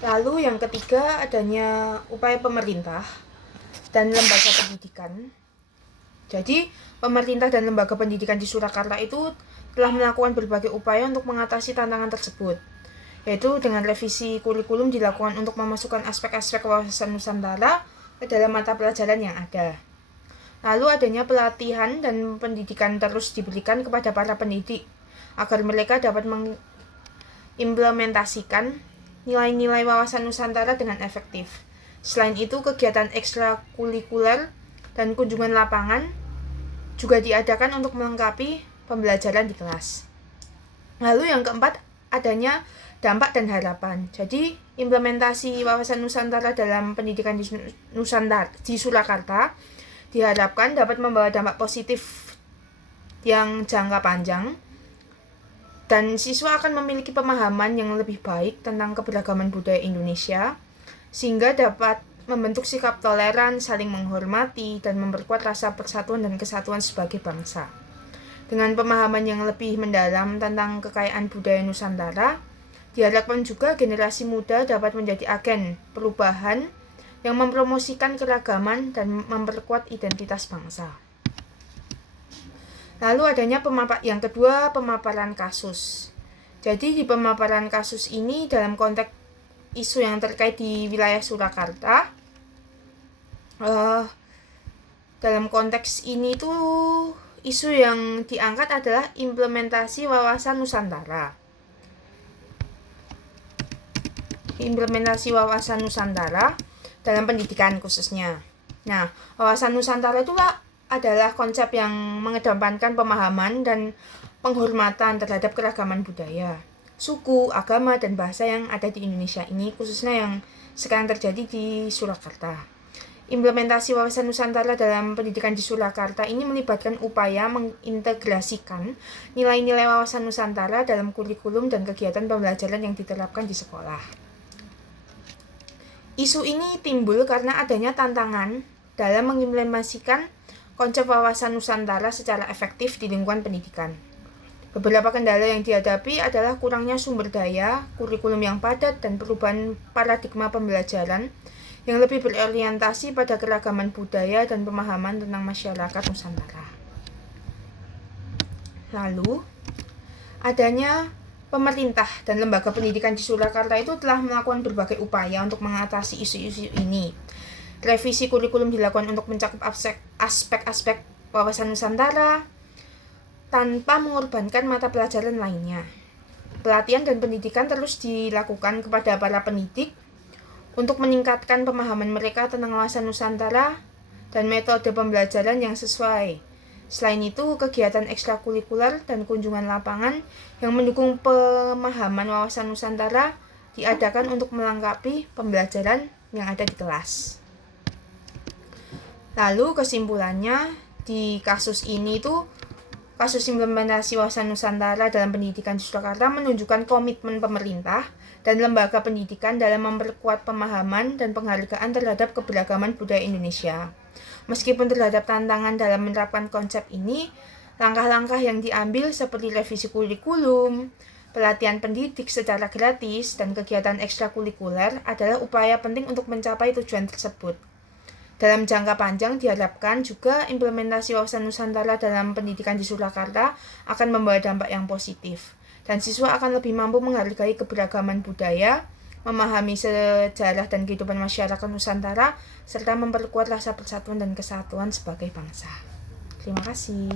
Lalu yang ketiga, adanya upaya pemerintah dan lembaga pendidikan. Jadi, pemerintah dan lembaga pendidikan di Surakarta itu telah melakukan berbagai upaya untuk mengatasi tantangan tersebut, yaitu dengan revisi kurikulum dilakukan untuk memasukkan aspek-aspek wawasan Nusantara ke dalam mata pelajaran yang ada. Lalu adanya pelatihan dan pendidikan terus diberikan kepada para pendidik agar mereka dapat mengimplementasikan nilai-nilai wawasan Nusantara dengan efektif. Selain itu, kegiatan ekstrakurikuler dan kunjungan lapangan juga diadakan untuk melengkapi pembelajaran di kelas. Lalu yang keempat, adanya dampak dan harapan. Jadi, implementasi wawasan Nusantara dalam pendidikan di Surakarta diharapkan dapat membawa dampak positif yang jangka panjang, dan siswa akan memiliki pemahaman yang lebih baik tentang keberagaman budaya Indonesia, sehingga dapat membentuk sikap toleran, saling menghormati, dan memperkuat rasa persatuan dan kesatuan sebagai bangsa. Dengan pemahaman yang lebih mendalam tentang kekayaan budaya Nusantara, diharapkan juga generasi muda dapat menjadi agen perubahan yang mempromosikan keragaman dan memperkuat identitas bangsa. Lalu adanya yang kedua, pemaparan kasus. Jadi di pemaparan kasus ini dalam konteks isu yang terkait di wilayah Surakarta, dalam konteks ini tuh isu yang diangkat adalah implementasi wawasan Nusantara. Implementasi wawasan Nusantara dalam pendidikan khususnya. Nah, wawasan Nusantara itulah adalah konsep yang mengedepankan pemahaman dan penghormatan terhadap keragaman budaya, suku, agama, dan bahasa yang ada di Indonesia ini, khususnya yang sekarang terjadi di Surakarta. Implementasi wawasan Nusantara dalam pendidikan di Surakarta ini melibatkan upaya mengintegrasikan nilai-nilai wawasan Nusantara dalam kurikulum dan kegiatan pembelajaran yang diterapkan di sekolah. Isu ini timbul karena adanya tantangan dalam mengimplementasikan konsep wawasan Nusantara secara efektif di lingkungan pendidikan. Beberapa kendala yang dihadapi adalah kurangnya sumber daya, kurikulum yang padat, dan perubahan paradigma pembelajaran yang lebih berorientasi pada keragaman budaya dan pemahaman tentang masyarakat Nusantara. Lalu, adanya pemerintah dan lembaga pendidikan di Surakarta itu telah melakukan berbagai upaya untuk mengatasi isu-isu ini. Revisi kurikulum dilakukan untuk mencakup aspek-aspek wawasan Nusantara tanpa mengorbankan mata pelajaran lainnya. Pelatihan dan pendidikan terus dilakukan kepada para pendidik untuk meningkatkan pemahaman mereka tentang wawasan Nusantara dan metode pembelajaran yang sesuai. Selain itu, kegiatan ekstrakurikuler dan kunjungan lapangan yang mendukung pemahaman wawasan Nusantara diadakan untuk melengkapi pembelajaran yang ada di kelas. Lalu kesimpulannya, di kasus ini kasus implementasi wawasan Nusantara dalam pendidikan di Surakarta menunjukkan komitmen pemerintah dan lembaga pendidikan dalam memperkuat pemahaman dan penghargaan terhadap keberagaman budaya Indonesia. Meskipun terhadap tantangan dalam menerapkan konsep ini, langkah-langkah yang diambil seperti revisi kurikulum, pelatihan pendidik secara gratis, dan kegiatan ekstrakurikuler adalah upaya penting untuk mencapai tujuan tersebut. Dalam jangka panjang diharapkan juga implementasi wawasan Nusantara dalam pendidikan di Surakarta akan membawa dampak yang positif, dan siswa akan lebih mampu menghargai keberagaman budaya, memahami sejarah dan kehidupan masyarakat Nusantara, serta memperkuat rasa persatuan dan kesatuan sebagai bangsa. Terima kasih.